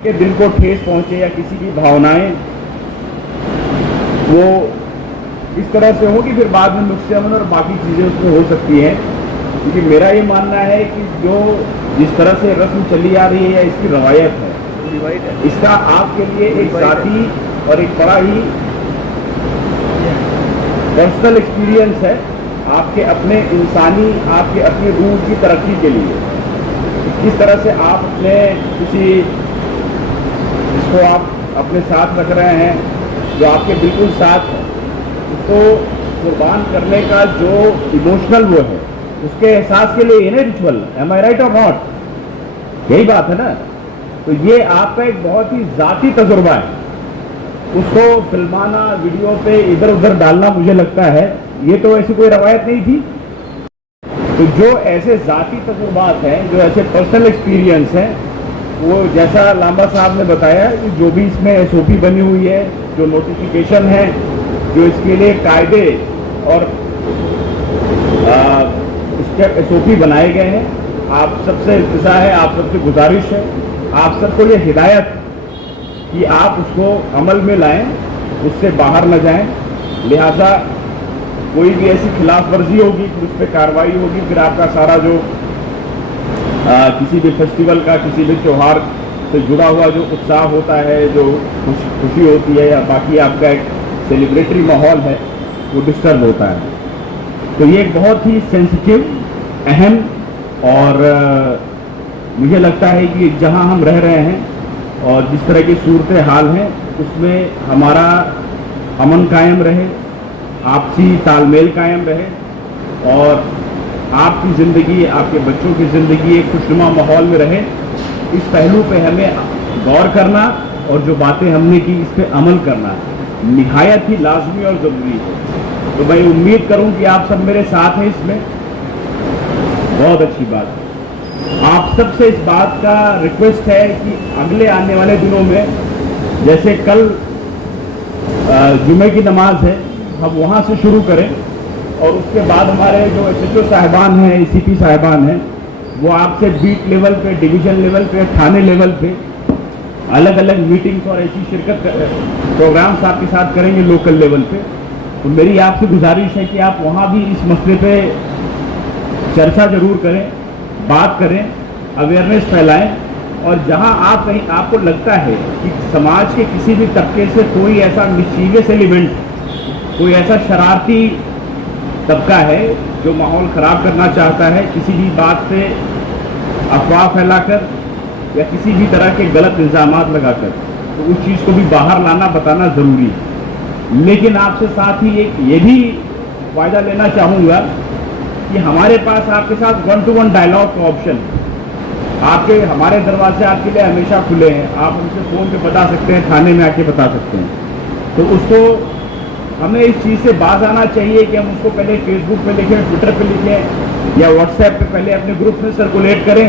के दिल को ठेस पहुंचे या किसी की भावनाएं वो इस तरह से हो कि फिर बाद में नुक्से अमल और बाकी चीज़ें उसमें हो सकती हैं। क्योंकि मेरा ये मानना है कि जो जिस तरह से रस्म चली आ रही है या इसकी रवायत है, इसका आपके लिए एक ज़ाती और एक बड़ा ही पर्सनल एक्सपीरियंस है, आपके अपने इंसानी, आपके अपनी रूह की तरक्की के लिए। किस तरह से आप अपने किसी जिसको आप अपने साथ रख रहे हैं, जो आपके बिल्कुल साथ है, उसको कुर्बान करने का जो इमोशनल वो है, उसके एहसास के लिए ये ना रिचुअल, एम आई राइट और नॉट? यही बात है ना। तो ये आपका एक बहुत ही जाती तजुर्बा है, उसको फिल्माना, वीडियो पे इधर उधर डालना, मुझे लगता है ये तो ऐसी कोई रवायत नहीं थी। तो जो ऐसे जाती तजुर्बात हैं, जो ऐसे पर्सनल एक्सपीरियंस हैं, वो जैसा लांबा साहब ने बताया कि जो भी इसमें एसओपी बनी हुई है, जो नोटिफिकेशन है, जो इसके लिए कायदे और उसके एसओपी बनाए गए हैं, आप सबसे इल्तिजा है, आप सबसे गुजारिश है, आप सबको ये हिदायत कि आप उसको अमल में लाएं, उससे बाहर न जाएं। लिहाजा कोई भी ऐसी खिलाफ वर्जी होगी फिर उस पर कार्रवाई होगी, फिर आपका सारा जो किसी भी फेस्टिवल का, किसी भी त्यौहार से जुड़ा हुआ जो उत्साह होता है, जो खुशी होती है, या बाकी आपका एक सेलिब्रेटरी माहौल है, वो डिस्टर्ब होता है। तो ये एक बहुत ही सेंसिटिव, अहम और मुझे लगता है कि जहां हम रह रहे हैं और जिस तरह की सूरत हाल है, उसमें हमारा अमन कायम रहे, आपसी तालमेल कायम रहे और आपकी ज़िंदगी, आपके बच्चों की ज़िंदगी एक खुशनुमा माहौल में रहे। इस पहलू पे हमें गौर करना और जो बातें हमने की इस पर अमल करना निहायत ही लाजमी और ज़रूरी है। तो मैं उम्मीद करूं कि आप सब मेरे साथ हैं इसमें। बहुत अच्छी बात है। आप सबसे इस बात का रिक्वेस्ट है कि अगले आने वाले दिनों में, जैसे कल जुमे की नमाज है, हम वहाँ से शुरू करें और उसके बाद हमारे जो एसएचओ साहिबान हैं, एसीपी साहिबान हैं, वो आपसे बीट लेवल पे, डिवीज़न लेवल पे, थाने लेवल पे अलग अलग मीटिंग्स और ऐसी शिरकत प्रोग्राम्स आपके साथ करेंगे लोकल लेवल पे। तो मेरी आपसे गुजारिश है कि आप वहाँ भी इस मसले पे चर्चा जरूर करें, बात करें, अवेयरनेस फैलाएं और जहाँ आप कहीं आपको लगता है कि समाज के किसी भी तबके से कोई ऐसा मिस्चीवियस एलिमेंट, कोई ऐसा शरारती तबका है जो माहौल ख़राब करना चाहता है, किसी भी बात पे अफवाह फैलाकर या किसी भी तरह के गलत इल्ज़ामात लगाकर, तो उस चीज़ को भी बाहर लाना, बताना ज़रूरी है। लेकिन आपसे साथ ही एक ये भी फ़ायदा लेना चाहूँगा कि हमारे पास आपके साथ 1-to-1 डायलॉग का ऑप्शन है। आपके हमारे दरवाजे आपके लिए हमेशा खुले हैं, आप उनसे फ़ोन पे बता सकते हैं, थाने में आके बता सकते हैं। तो उसको हमें इस चीज़ से बाज आना चाहिए कि हम उसको पहले फेसबुक पे लिखें, ट्विटर पे लिखें या व्हाट्सएप पे पहले अपने ग्रुप में सर्कुलेट करें,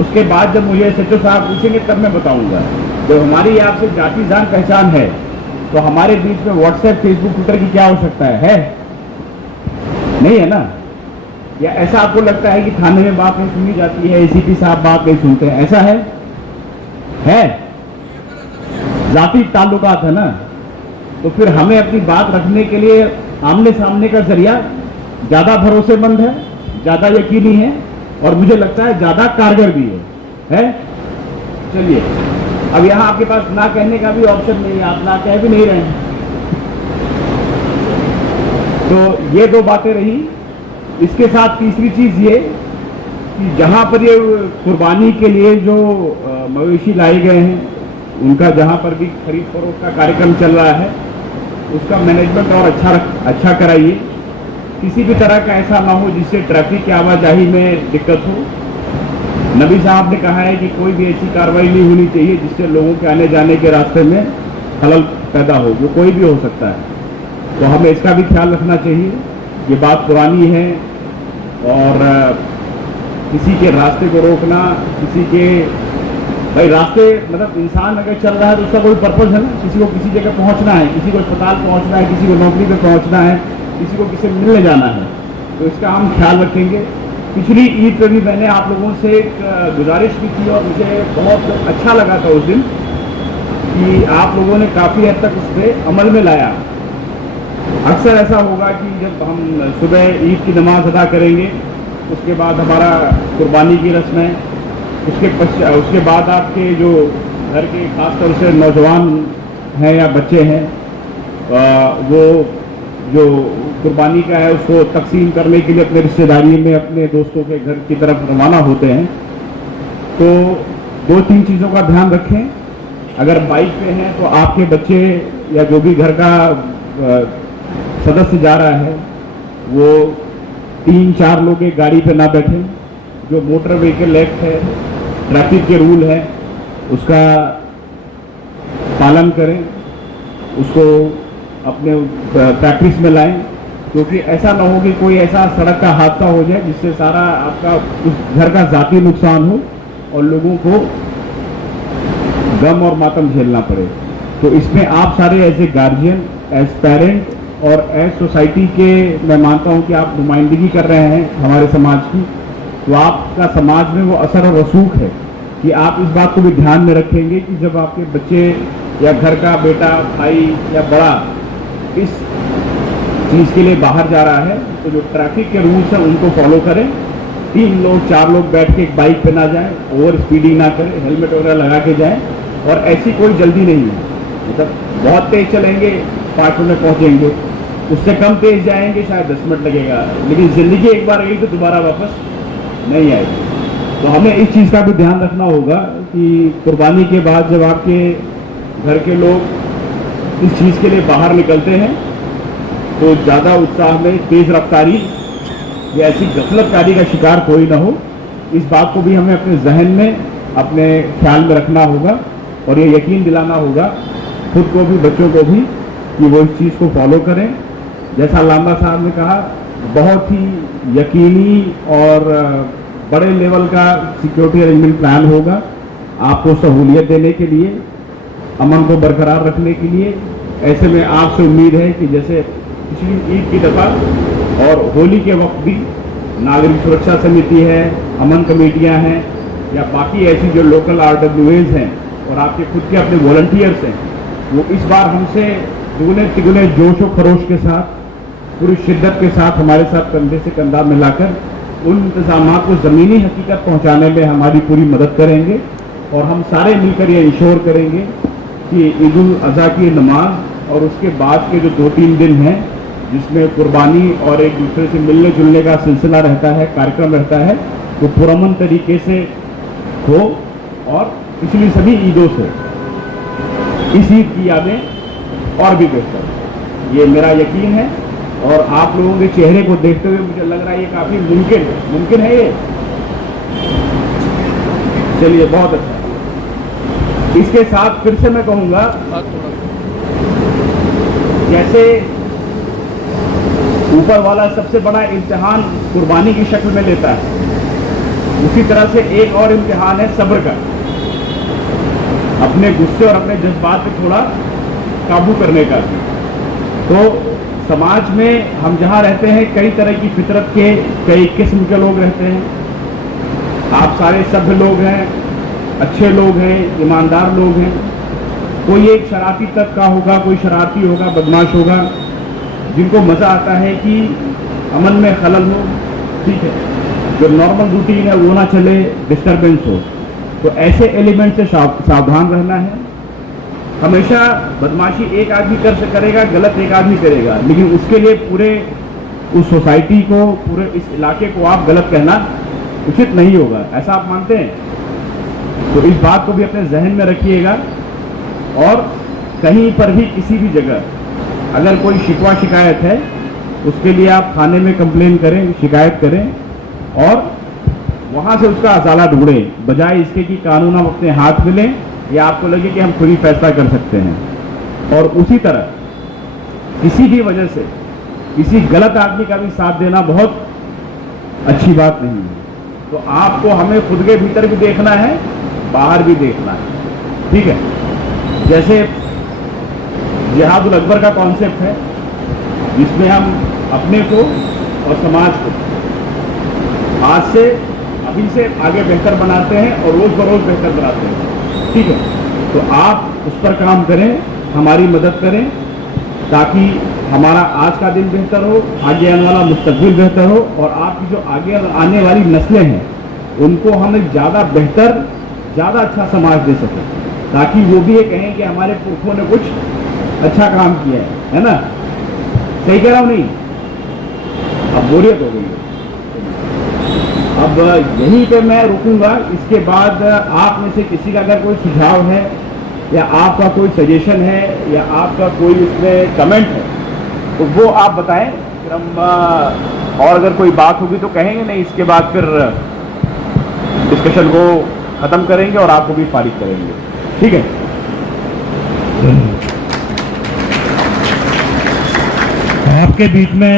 उसके बाद जब मुझे एसएचओ साहब पूछेंगे तब मैं बताऊंगा। जब हमारी आपसे जाति जान पहचान है तो हमारे बीच में व्हाट्सएप, फेसबुक, ट्विटर की क्या आवश्यकता है? नहीं है ना? या ऐसा आपको लगता है कि थाने में बात नहीं सुनी जाती है, एसीपी साहब बात नहीं सुनते हैं, ऐसा है? जाति ताल्लुकात है ना। तो फिर हमें अपनी बात रखने के लिए आमने सामने का जरिया ज़्यादा भरोसेमंद है, ज़्यादा यकीनी है और मुझे लगता है ज़्यादा कारगर भी है? चलिए, अब यहाँ आपके पास ना कहने का भी ऑप्शन नहीं है, आप ना कह भी नहीं रहे हैं। तो ये दो बातें रही। इसके साथ तीसरी चीज़ ये कि जहाँ पर ये कुर्बानी के लिए जो मवेशी लाए गए हैं, उनका जहाँ पर भी खरीद फरोख्त का कार्यक्रम चल रहा है, उसका मैनेजमेंट और अच्छा कराइए। किसी भी तरह का ऐसा ना हो जिससे ट्रैफिक की आवाजाही में दिक्कत हो। नबी साहब ने कहा है कि कोई भी ऐसी कार्रवाई नहीं होनी चाहिए जिससे लोगों के आने जाने के रास्ते में खलल पैदा हो, वो कोई भी हो सकता है। तो हमें इसका भी ख्याल रखना चाहिए। ये बात पुरानी है और किसी के रास्ते को रोकना, किसी के भाई रास्ते, मतलब इंसान अगर चल रहा है तो उसका कोई पर्पज़ है ना, किसी को किसी जगह पहुंचना है, किसी को अस्पताल पहुंचना है, किसी को नौकरी पे पहुंचना है, किसी को किसी मिलने जाना है, तो इसका हम ख्याल रखेंगे। पिछली ईद पे भी मैंने आप लोगों से एक गुजारिश की थी और मुझे बहुत अच्छा लगा था उस दिन कि आप लोगों ने काफ़ी हद तक उस पर अमल में लाया। अक्सर ऐसा होगा कि जब हम सुबह ईद की नमाज अदा करेंगे, उसके बाद हमारा कुर्बानी की रस्म है, उसके बाद आपके जो घर के खासतौर से नौजवान हैं या बच्चे हैं, वो जो कुर्बानी का है उसको तकसीम करने के लिए अपने रिश्तेदारी में अपने दोस्तों के घर की तरफ रवाना होते हैं। तो 2-3 चीज़ों का ध्यान रखें। अगर बाइक पे हैं तो आपके बच्चे या जो भी घर का सदस्य जा रहा है वो 3-4 लोग एक गाड़ी पे ना बैठें। जो मोटर व्हीकल एक्ट है, ट्रैफिक के रूल है, उसका पालन करें, उसको अपने प्रैक्टिस में लाएं, क्योंकि ऐसा ना हो कि कोई ऐसा सड़क का हादसा हो जाए जिससे सारा आपका उस घर का जाती नुकसान हो और लोगों को गम और मातम झेलना पड़े। तो इसमें आप सारे as a guardian, as parent और एज सोसाइटी के, मैं मानता हूं कि आप नुमाइंदगी कर रहे हैं हमारे समाज की, तो आपका समाज में वो असर और रसूख है कि आप इस बात को भी ध्यान में रखेंगे कि जब आपके बच्चे या घर का बेटा, भाई या बड़ा इस चीज़ के लिए बाहर जा रहा है तो जो ट्रैफिक के रूल्स हैं उनको फॉलो करें। 3 लोग 4 लोग बैठ के एक बाइक पे ना जाएं, ओवर स्पीडिंग ना करें, हेलमेट वगैरह लगा के जाएं। और ऐसी कोई जल्दी नहीं है, मतलब बहुत तेज चलेंगे 5 मिनट में पहुंचेंगे, उससे कम तेज जाएंगे शायद 10 मिनट लगेगा, लेकिन ज़िंदगी एक बार गई तो दोबारा वापस नहीं आएगी। तो हमें इस चीज़ का भी ध्यान रखना होगा कि कुर्बानी के बाद जब आपके घर के लोग इस चीज़ के लिए बाहर निकलते हैं तो ज़्यादा उत्साह में तेज़ रफ्तारी या ऐसी गफलतकारी का शिकार कोई ना हो। इस बात को भी हमें अपने जहन में, अपने ख्याल में रखना होगा और ये यकीन दिलाना होगा खुद को भी, बच्चों को भी, कि वो इस चीज़ को फॉलो करें। जैसा लांबा साहब ने कहा, बहुत ही यकीनी और बड़े लेवल का सिक्योरिटी अरेंजमेंट प्लान होगा आपको सहूलियत देने के लिए, अमन को बरकरार रखने के लिए। ऐसे में आपसे उम्मीद है कि जैसे पिछली ईद की दफ़ा और होली के वक्त भी नागरिक सुरक्षा समिति है, अमन कमेटियां हैं या बाकी ऐसी जो लोकल RWAs हैं और आपके खुद के अपने वॉलंटियर्स हैं, वो इस बार हमसे दुगने तिगुने जोश व खरोश के साथ, पूरी शिद्दत के साथ हमारे साथ कंधे से कंधा मिलाकर उन इंतजाम को ज़मीनी हकीकत पहुंचाने में हमारी पूरी मदद करेंगे। और हम सारे मिलकर ये इंश्योर करेंगे कि ईद उल अज़हा की नमाज और उसके बाद के जो 2-3 दिन हैं जिसमें कुर्बानी और एक दूसरे से मिलने जुलने का सिलसिला रहता है, कार्यक्रम रहता है, वो पुरअमन तरीके से हो और पिछली सभी ईदों से इस ईद की यादें और भी बेहतर। ये मेरा यकीन है और आप लोगों के चेहरे को देखते हुए मुझे लग रहा है ये काफ़ी मुमकिन है ये। चलिए, बहुत अच्छा। इसके साथ फिर से मैं कहूँगा, जैसे ऊपर वाला सबसे बड़ा इम्तिहान कुर्बानी की शक्ल में लेता है, उसी तरह से एक और इम्तिहान है सब्र का, अपने गुस्से और अपने जज्बात पे थोड़ा काबू करने का। तो समाज में हम जहाँ रहते हैं कई तरह की फितरत के, कई किस्म के लोग रहते हैं। आप सारे सभ्य लोग हैं, अच्छे लोग हैं, ईमानदार लोग हैं। कोई एक शरारती तबका का होगा, कोई शरारती होगा, बदमाश होगा, जिनको मज़ा आता है कि अमन में खलल हो, ठीक है, जो नॉर्मल रूटीन है वो ना चले, डिस्टर्बेंस हो। तो ऐसे एलिमेंट से सावधान रहना है। हमेशा बदमाशी एक आदमी करेगा, गलत एक आदमी करेगा, लेकिन उसके लिए पूरे उस सोसाइटी को, पूरे इस इलाके को आप गलत कहना उचित नहीं होगा। ऐसा आप मानते हैं? तो इस बात को भी अपने जहन में रखिएगा। और कहीं पर भी किसी भी जगह अगर कोई शिकवा शिकायत है, उसके लिए आप थाने में कंप्लेन करें, शिकायत करें और वहाँ से उसका अजाला ढूंढें, बजाय इसके कि कानून हम अपने हाथ में लें या आपको लगे कि हम खुद ही फैसला कर सकते हैं। और उसी तरह किसी भी वजह से किसी गलत आदमी का भी साथ देना बहुत अच्छी बात नहीं है। तो आपको हमें खुद के भीतर भी देखना है, बाहर भी देखना है, ठीक है। जैसे जिहादुल अकबर का कॉन्सेप्ट है, जिसमें हम अपने को और समाज को आज से, अभी से आगे बेहतर बनाते हैं और रोज़ बरोज़ बेहतर बनाते हैं, ठीक है। तो आप उस पर काम करें, हमारी मदद करें, ताकि हमारा आज का दिन बेहतर हो, आगे आने वाला मुस्तकबिल बेहतर हो, और आपकी जो आगे आने वाली नस्लें हैं उनको हम एक ज़्यादा बेहतर, ज़्यादा अच्छा समाज दे सकें, ताकि वो भी ये कहें कि हमारे पुरखों ने कुछ अच्छा काम किया है ना? सही कह रहा हूँ नहीं? अब बोरियत हो गई है। अब यहीं पे मैं रुकूंगा। इसके बाद आप में से किसी का अगर कोई सुझाव है या आपका कोई सजेशन है या आपका कोई इसमें कमेंट है तो वो आप बताएं, फिर हम और अगर कोई बात होगी तो कहेंगे, नहीं इसके बाद फिर डिस्कशन को ख़त्म करेंगे और आपको भी फारिग करेंगे। ठीक है? आपके बीच में